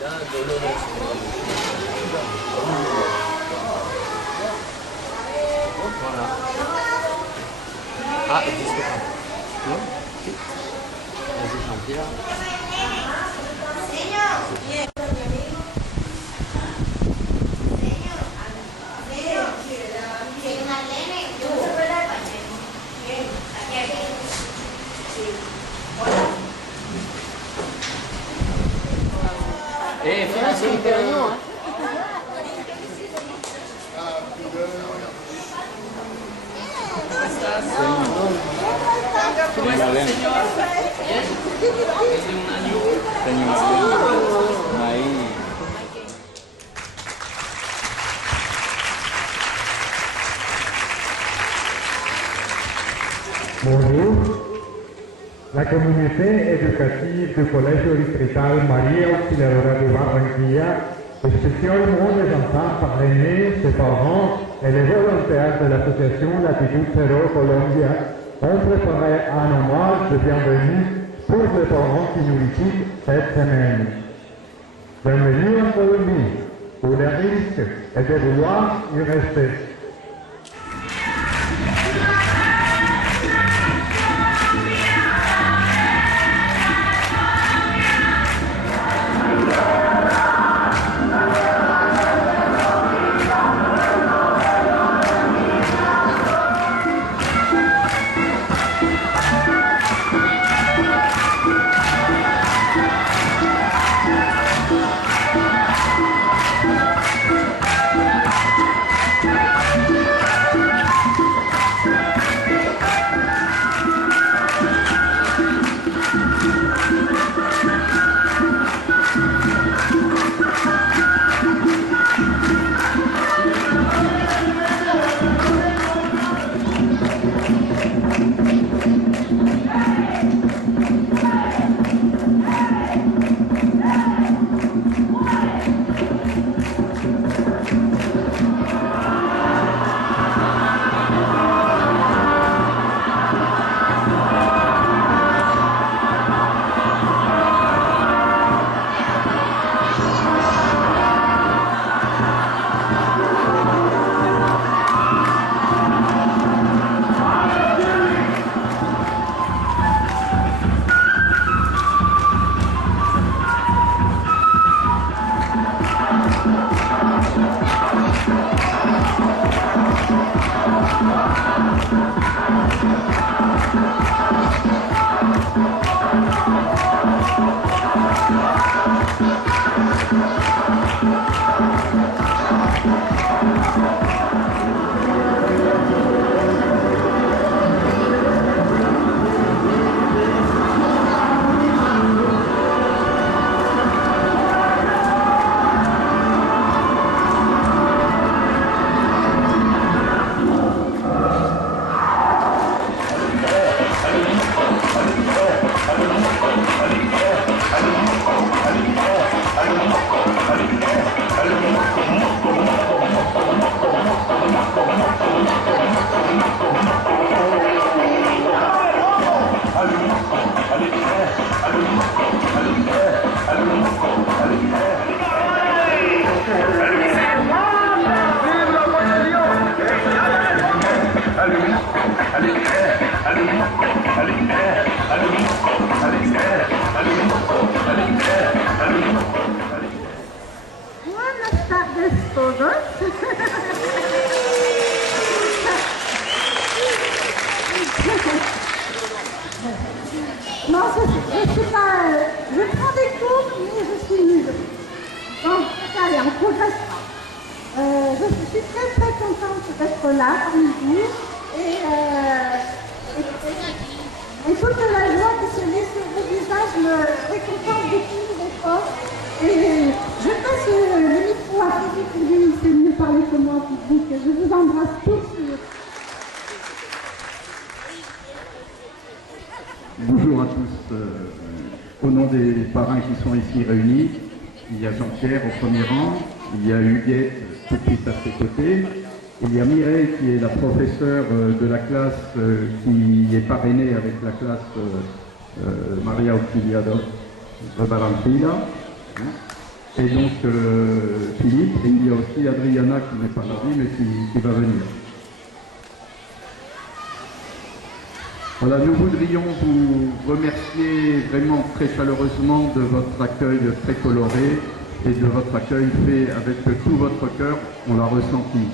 Voilà. Ah, il disque pas. Non? Vas-y, Jean-Pierre. Fais un son piano, hein. Bonjour. La communauté éducative du Collège distrital Maria Auxiliadora de Barranquilla, spécialement les enfants parrainés, ses parents et les volontaires de l'association Latitude Zéro Colombia ont préparé un hommage de bienvenue pour les parents qui nous visitent cette semaine. Bienvenue en Colombie, où le risque est de vouloir y rester. Buenas tardes todos. Non, je sais pas, je prends des cours, mais je suis nulle. Bon, allez, on progressera. Je suis très très contente d'être là parmi vous et toute la joie qui se met sur vos visages me récompense beaucoup d'efforts. Et je passe le micro à Philippe, lui, il sait mieux parler que moi en public. Je vous embrasse tous. Bonjour à tous. Au nom des parrains qui sont ici réunis, il y a Jean-Pierre au premier rang, il y a Huguette tout de suite à ses côtés, il y a Mireille qui est la professeure de la classe qui est parrainée avec la classe Maria Auxiliadora de Barranquilla. et donc Philippe, et il y a aussi Adriana qui n'est pas là, mais qui va venir. Voilà, nous voudrions vous remercier vraiment très chaleureusement de votre accueil très coloré et de votre accueil fait avec tout votre cœur, on l'a ressenti.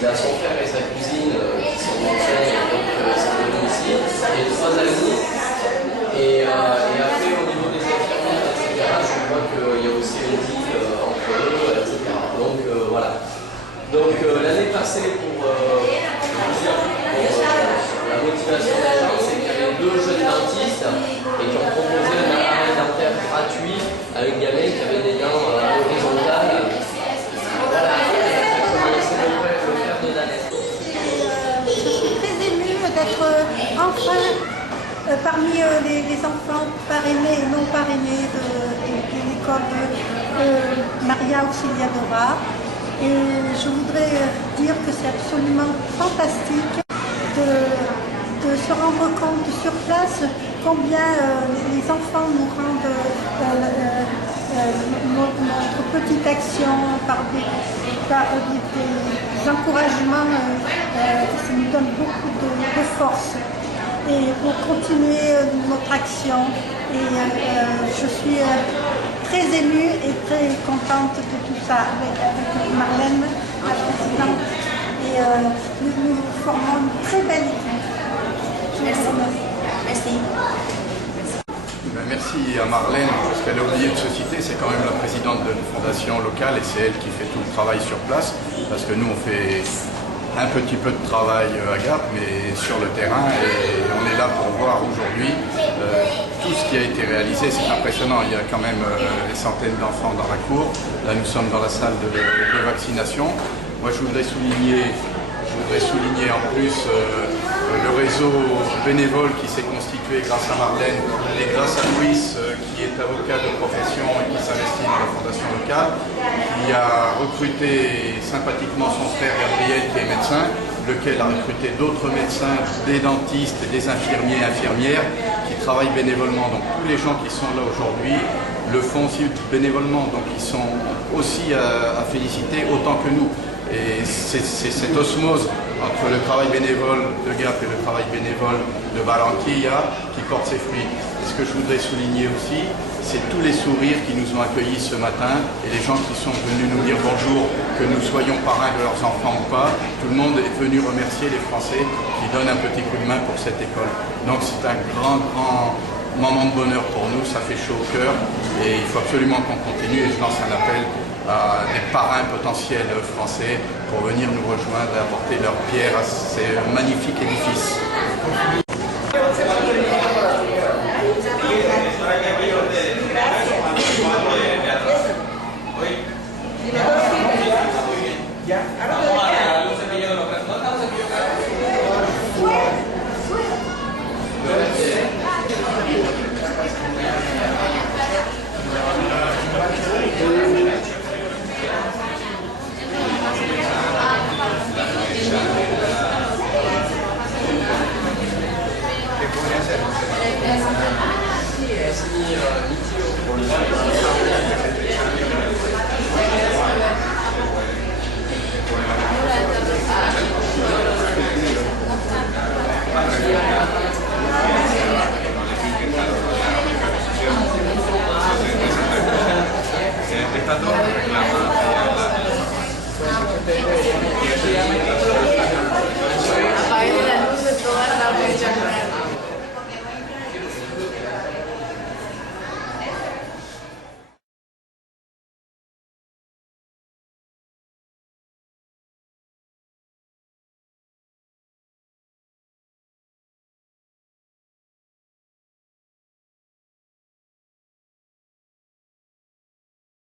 Il a son frère et sa cousine qui sont ensemble, donc c'est venu ici, et 3 amis. Et après, au niveau des infirmières, etc., je vois qu'il y a aussi un deal entre eux, etc. Donc voilà. Donc l'année passée, pour la motivation des gens, c'est qu'il y avait 2 jeunes dentistes et qui ont proposé un appareil dentaire gratuit à une gamine qui avait des dents horizontales. Voilà. Je suis très émue d'être enfin parmi les enfants parrainés et non parrainés de l'école Maria Auxiliadora. Et je voudrais dire que c'est absolument fantastique de se rendre compte sur place combien les enfants nous rendent notre petite action par des encouragements, ça nous donne beaucoup de force et pour continuer notre action. Et je suis très émue et très contente de tout ça avec Marlène, la présidente. Et nous formons une très belle équipe. Je vous remercie. Merci. Merci à Marlène, parce qu'elle a oublié de se citer, c'est quand même la présidente de la fondation locale et c'est elle qui fait tout le travail sur place, parce que nous on fait un petit peu de travail à Gap, mais sur le terrain, et on est là pour voir aujourd'hui tout ce qui a été réalisé. C'est impressionnant, il y a quand même des centaines d'enfants dans la cour. Là nous sommes dans la salle de vaccination. Moi je voudrais souligner en plus le réseau bénévole qui s'est constitué grâce à Marlène et grâce à Louis qui est avocat de profession et qui s'investit dans la fondation locale, qui a recruté sympathiquement son frère Gabriel qui est médecin, lequel a recruté d'autres médecins, des dentistes, des infirmiers et infirmières qui travaillent bénévolement. Donc tous les gens qui sont là aujourd'hui le font aussi bénévolement, donc ils sont aussi à féliciter autant que nous. Et c'est cette osmose entre le travail bénévole de Gap et le travail bénévole de Barranquilla qui porte ses fruits. Et ce que je voudrais souligner aussi, c'est tous les sourires qui nous ont accueillis ce matin et les gens qui sont venus nous dire bonjour, que nous soyons parrains de leurs enfants ou pas. Tout le monde est venu remercier les Français qui donnent un petit coup de main pour cette école. Donc c'est un grand moment de bonheur pour nous, ça fait chaud au cœur et il faut absolument qu'on continue et je lance un appel à des parrains potentiels français pour venir nous rejoindre et apporter leur pierre à ces magnifiques édifices.